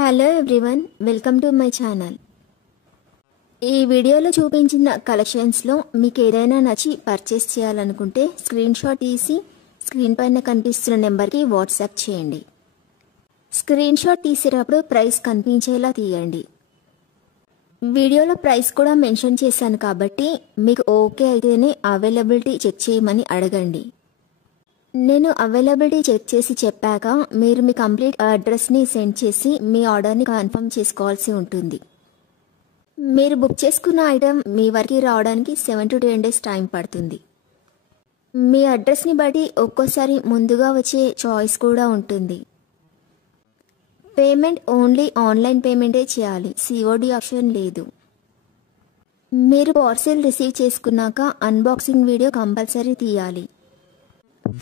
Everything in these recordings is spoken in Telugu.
Hello everyone, welcome to my channel. ఈ వీడియోలో చూపించిన కలెక్షన్స్లో మీకు ఏదైనా నచ్చి పర్చేస్ చేయాలనుకుంటే స్క్రీన్ షాట్ తీసి స్క్రీన్ పైన కనిపిస్తున్న నెంబర్కి వాట్సాప్ చేయండి. స్క్రీన్ షాట్ తీసేటప్పుడు ప్రైస్ కనిపించేలా తీయండి. వీడియోలో ప్రైస్ కూడా మెన్షన్ చేశాను కాబట్టి మీకు ఓకే అయితేనే అవైలబిలిటీ చెక్ చేయమని అడగండి. నేను అవైలబిలిటీ చెక్ చేసి చెప్పాక మీరు మీ కంప్లీట్ అడ్రస్ని సెండ్ చేసి మీ ఆర్డర్ని కన్ఫర్మ్ చేసుకోవాల్సి ఉంటుంది. మీరు బుక్ చేసుకున్న ఐటెం మీ వరకు రావడానికి 7 to 10 days టైం పడుతుంది. మీ అడ్రస్ని బట్టి ఒక్కోసారి ముందుగా వచ్చే చాయిస్ కూడా ఉంటుంది. పేమెంట్ ఓన్లీ ఆన్లైన్ పేమెంటే చేయాలి, సిఓడి ఆప్షన్ లేదు. మీరు పార్సిల్ రిసీవ్ చేసుకున్నాక అన్బాక్సింగ్ వీడియో కంపల్సరీ తీయాలి.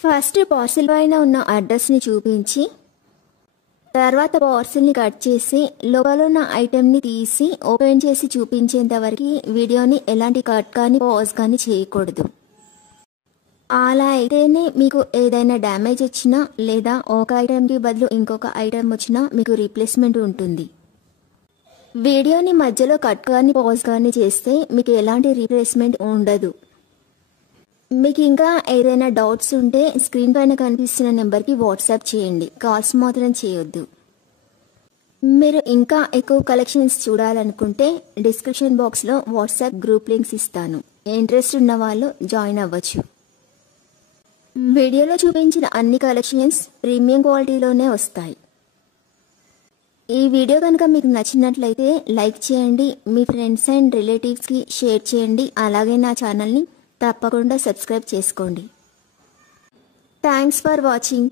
ఫస్ట్ పార్సిల్ పైన ఉన్న అడ్రస్ని చూపించి తర్వాత పార్సిల్ని కట్ చేసి లోపల ఉన్న ఐటెంని తీసి ఓపెన్ చేసి చూపించేంత వరకు వీడియోని ఎలాంటి కట్ కానీ పాజ్ కానీ చేయకూడదు. అలా అయితేనే మీకు ఏదైనా డ్యామేజ్ వచ్చినా లేదా ఒక ఐటెంకి బదులు ఇంకొక ఐటెం వచ్చినా మీకు రీప్లేస్మెంట్ ఉంటుంది. వీడియోని మధ్యలో కట్ కానీ పాజ్ కానీ చేస్తే మీకు ఎలాంటి రీప్లేస్మెంట్ ఉండదు. మీకు ఇంకా ఏదైనా డౌట్స్ ఉంటే స్క్రీన్ పైన కనిపిస్తున్న నెంబర్కి వాట్సాప్ చేయండి, కాల్స్ మాత్రం చేయొద్దు. మీరు ఇంకా ఎక్కువ కలెక్షన్స్ చూడాలనుకుంటే డిస్క్రిప్షన్ బాక్స్లో వాట్సాప్ గ్రూప్ లింక్స్ ఇస్తాను, ఇంట్రెస్ట్ ఉన్న వాళ్ళు జాయిన్ అవ్వచ్చు. వీడియోలో చూపించిన అన్ని కలెక్షన్స్ ప్రీమియం క్వాలిటీలోనే వస్తాయి. ఈ వీడియో కనుక మీకు నచ్చినట్లయితే లైక్ చేయండి, మీ ఫ్రెండ్స్ అండ్ రిలేటివ్స్కి షేర్ చేయండి. అలాగే నా ఛానల్ని తప్పకుండా సబ్స్క్రైబ్ చేసుకోండి. Thanks for watching.